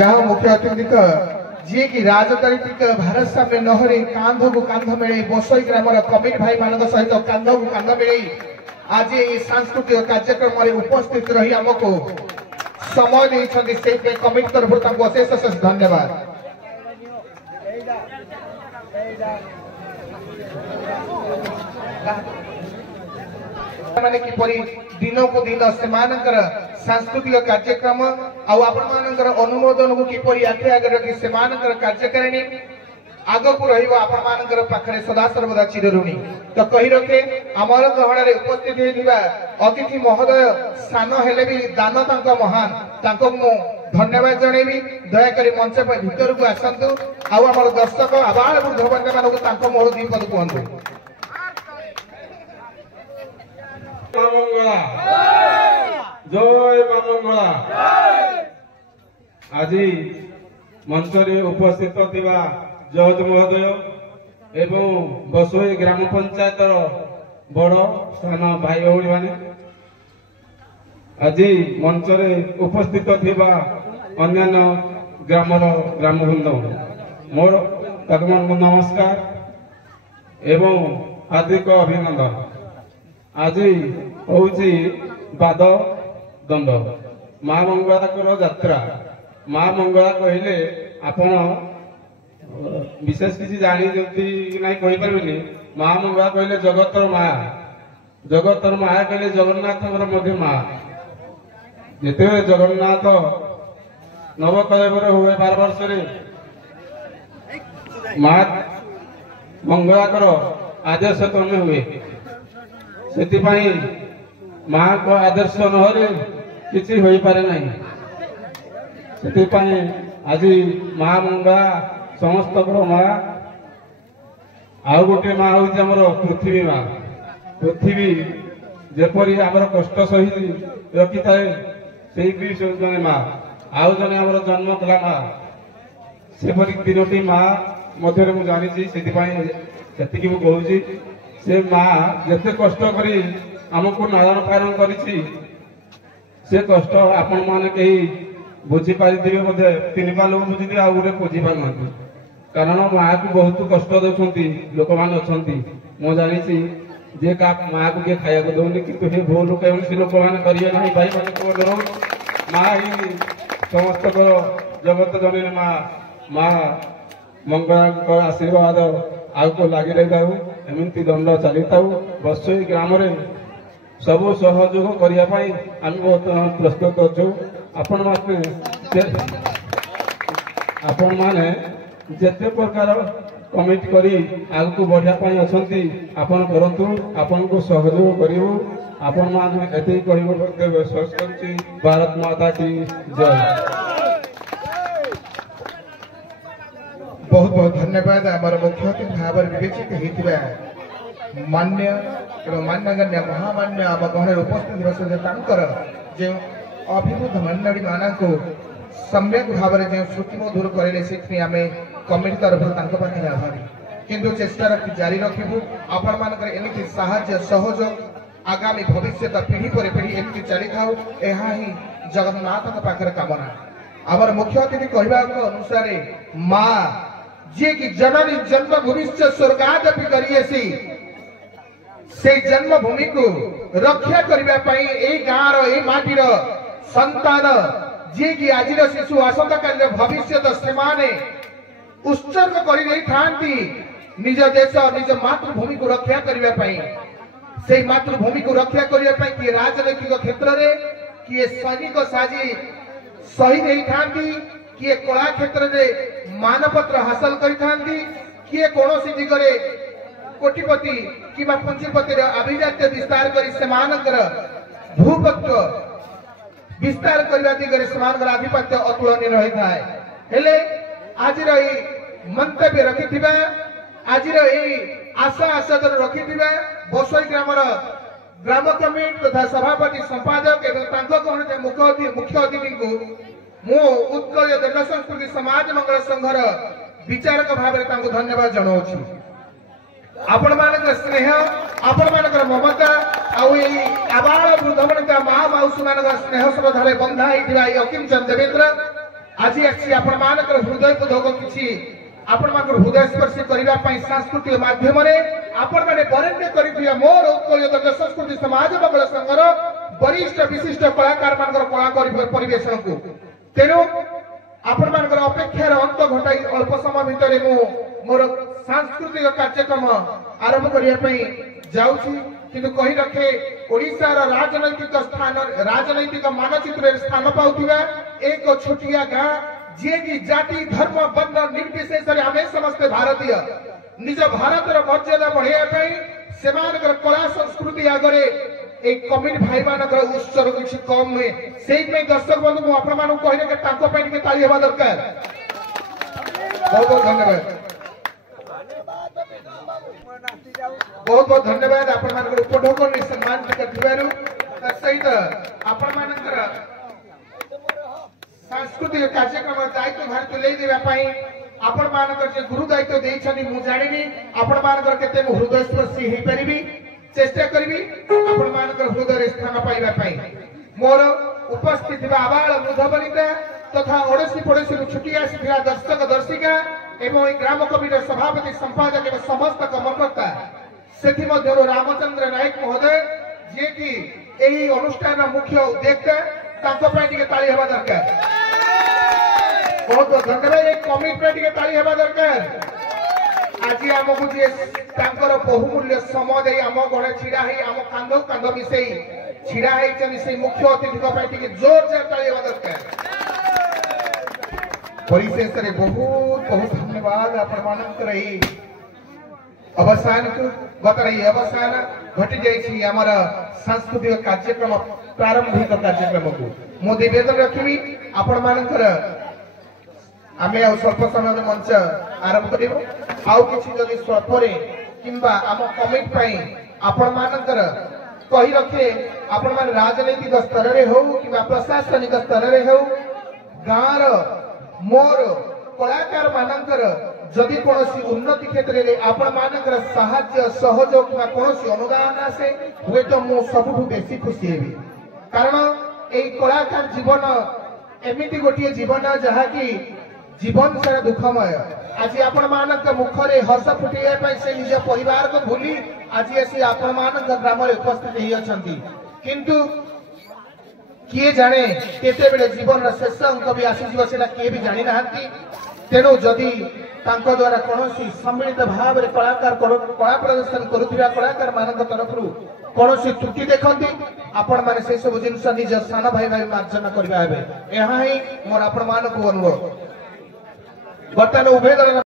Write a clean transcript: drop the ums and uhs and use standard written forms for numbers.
जहाँ मुख्य अतिथि जी की राजनीतिक भारसाम्य नहरी कांध को कांध मिले बसई ग्राम कमिटी भाई मान सहित कांध को कांध मिले आज ये सांस्कृतिक कार्यक्रम में उपस्थित रही आमको समय देते कमिटी तरफ अशेष अशेष धन्यवाद। किपरि दिन को दिन से सांस्कृतिक कार्यक्रम आपर अनुमोदन को किपरि आखे आगे रखी से कार्यकारिणी आग को रही पाखे सदा सर्वदा चिरऋणी तो कही रखे आमर ग्रहण में उपस्थित होता अतिथि महोदय सान हेले भी दान महान मु धन्यवाद जनइबी दयाकोरी मंच पर भीतर को आसतु आम दर्शक आबाल वृद्ध बंधु मानक मोहर दी पद कहतु। जय मां मंगला। आज मंच रे उपस्थित थिबा जज महोदय एवं बसोई ग्राम पंचायत बड़ सान भाई भौणी माने आज मंच रे उपस्थित थिबा अन्यान्य ग्रामर ग्रामवृंद मोर तदमन नमस्कार एवं हार्दिक अभिनंदन। आज हूँ बाद दंड मां मंगला यात्रा मां मंगला कहले आपण विशेष किसी जानी ना कहीपरि मां मंगला कहले जगतर माँ कहले जगन्नाथ माँ जिते जगन्नाथ नवकलेवर हुए 12 वर्ष माँ मंगलाकर आदेश क्रमे हुए से माँ को आदर्श नहरे किसी हो पारे नहीं से आज माँ मंगला समस्त माँ आउ गोटे माँ हूँ पृथ्वी माँ पृथ्वी जेपरी आमर कष्ट सही रखी थाए से भी जने माँ आउ जने आमर जन्म कला माँ सेपरी 3टी माँ मध्य मुझे जानी से कहूँ से माँ जिते कष्ट करी आमको नारायण पारण करिछि से कष्ट आपण माने कहीं बुझी पारिथिबे मध्ये 3 पा लोग बुझी आ गोटे बुझी पार ना कारण माँ को बहुत कष्ट दौरान लोक मैंने अच्छा मु जानी जे का माँ को किए खाया दौनी कि भूल कौन लोक मैंने करेंगे ना भाई मान माँ ही समस्त जगत जननी माँ माँ मंगला आशीर्वाद आग को लगी रही था एमती दंड चली था बसई ग्राम सबू सहयोग करने आम बहुत प्रस्तुत अच्छु आपण मैंने जिते प्रकार कमिटी करी आग को बढ़ापी अच्छा आपण करतु आपण को सहयोग करूँ आपण मैंने एत कह विश्वास कर भारत माता की जय। बहुत बहुत धन्यवाद आमर मुख्य अतिथि भाव विवेचित होता मान्य एवं मान्यगण्य महामान्य आम गहन उपस्थित जो अभिवृद्ध मंडली मान को सम्यक भाव में जो श्रुति मधुर करें से आम कमिटी तरफ पाखे आभारी किंतु चेष्टा जारी रखू आपण मान एमती साहाय्य सहयोग आगामी भविष्य पीढ़ी पर पीढ़ी एमती चली था यह ही जगन्नाथ पाखे कामना आमर मुख्य अतिथि कहवा अनुसार माँ जी की जननी जन्मभूमि स्वर्गादपि करिएसी से जन्मभूमि को रक्षा करने गाँव रटीर संतान जी की आज शिशु आसंता काल भविष्य से उत्सर्ग कर निज देश निज मातृभूमि को रक्षा करने से मातृभूमि को रक्षा करने किए राजनैतिक क्षेत्र में किए सैनिक साजी शहीद होती किए कला क्षेत्र में मानपत्र हासिल करी किए कौन दिगरे कोटिपति कि पंचीपति आभिजात्य विस्तार कर भूपत्व विस्तार करने दिगरे से आधिपत्य अतुलनीय रही है आज मंतव्य रखि आज आशा आशा रखि बसई ग्राम कमिटी तथा सभापति संपादक एवं मुख्य अतिथि को मु उत्कल दंड संस्कृति समाज मंगल संघर विचारक भाव में धन्यवाद जनाऊँ आपण मान स्नेह आपण मान ममता आबाल वृद्ध माँ मौसी मान स्नेह श्रद्धा बंधा अकिम चंद देवेंद्र आज आसी आपण मानकर हृदय बोधक किसी आपण मानकर हृदय स्पर्श करने सांस्कृतिक माध्यम आपण मैंने बरेण्य कर मोर उत्कल संस्कृति समाज मंगल संघर वरिष्ठ विशिष्ट कलाकार मानकर कला परिवेशन को तेणु आपण मानकर अपेक्षार अंत घटाई अल्प समय भितर मोर सांस्कृतिक कार्यक्रम आरंभ करने जाऊँगी किंतु कही रखे ओडिशार राजनैतिक मानचित्र स्थान पाउथिबा एक छोटिया गाँ जे की जाति धर्म वर्ण निर्विशेष आम समस्त भारतीय निज भारतर मर्यादा बढ़ाई से कला संस्कृति आगे एक कमिटी भाई मान उत्सर्ग किसी कम नुहे से दर्शक बंधु मुझे कहले ताली हवा दरकार। बहुत बहुत धन्यवाद बहुत बहुत धन्यवाद आपण मानकर उपढोक सम्मान सहित आपण मानकर सांस्कृतिक कार्यक्रम दायित्व भारत ले देवाई आपण मानकर जे गुरु दायित्व देइछनी मु जानिबी आपण मानकर केते मु हृदय स्पर्शी हे परिबी चेष्टा करिबी आपण मानकर हृदय स्थान पाइबा पई मोर उपस्थित आबाल वृद्धवनिता तथा ओडसी पड़ोसी छुट्टी आसीथिला दर्शक दर्शिका एवं ग्राम कमिटी सभापति संपादक एवं समस्त कर्मकर्ता सेथि मध्यरो रामचंद्र नायक महोदय जे कि एही अनुष्ठान मुख्य उद्योक्ता ताको पई टिके ताली हेबा दरकार। बहुत बहुत धन्यवाद एक कमिटी पई टिके ताली हेबा दरकार। आज आमको जे तांकर बहुमूल्य समय दे आम गणे छिड़ा हे आम कांध कांध मिसई छिड़ा हे से मुख्य अतिथि पई टिके जोर से ताली हेबा दरकार। परिशेष रे बहुत बहुत धन्यवाद आपण मानकर अवसान को गतर अवसान घटी जाइए आमर सांस्कृतिक कार्यक्रम प्रारंभिक कार्यक्रम को मु निवेदन रखी आपण मानकर आमे स्वल्प समय मंच आरंभ करिबो आउ किछि जदि स्वल्परे किंबा आम कमिटी पई आपण मानकर कहि रखे आपण मान राजनीतिक स्तर रे हो किंबा प्रशासनिक स्तर रे हो गाँर मोर कलाकार मानकर जदि कौन उन्नति क्षेत्र में आपण मानकर साहाय्य सहयोग कि कौन अनुदान आसे हुए तो मु सबुठु बेसी खुशी हेबी कारण ए कलाकार जीवन एमिति गोटे जीवन जहा कि जीवन सारा दुखमय आज आपण मानक मुखरे हस फुटाइबा से निज परिवार को भूली आज आसी आपण मानक ग्राम में उपस्थित ही अछंती किंतु किए जाने केते बेले जीवन शेष अंक भी आसीଯିव सेटा किए भी जानी नाहंती तेणु जदि तांको द्वारा कौनसी सम्मिलित भाव में कलाकार कला प्रदर्शन करुथिबा कलाकार मानक तरफ कौनसी त्रुटि देखंती आपण माने से सब जिनस निज सान भाई भाई मार्जन करबा हेबे एहा ही मोर आपण मानक अनुरोध बर्तमान उभय दल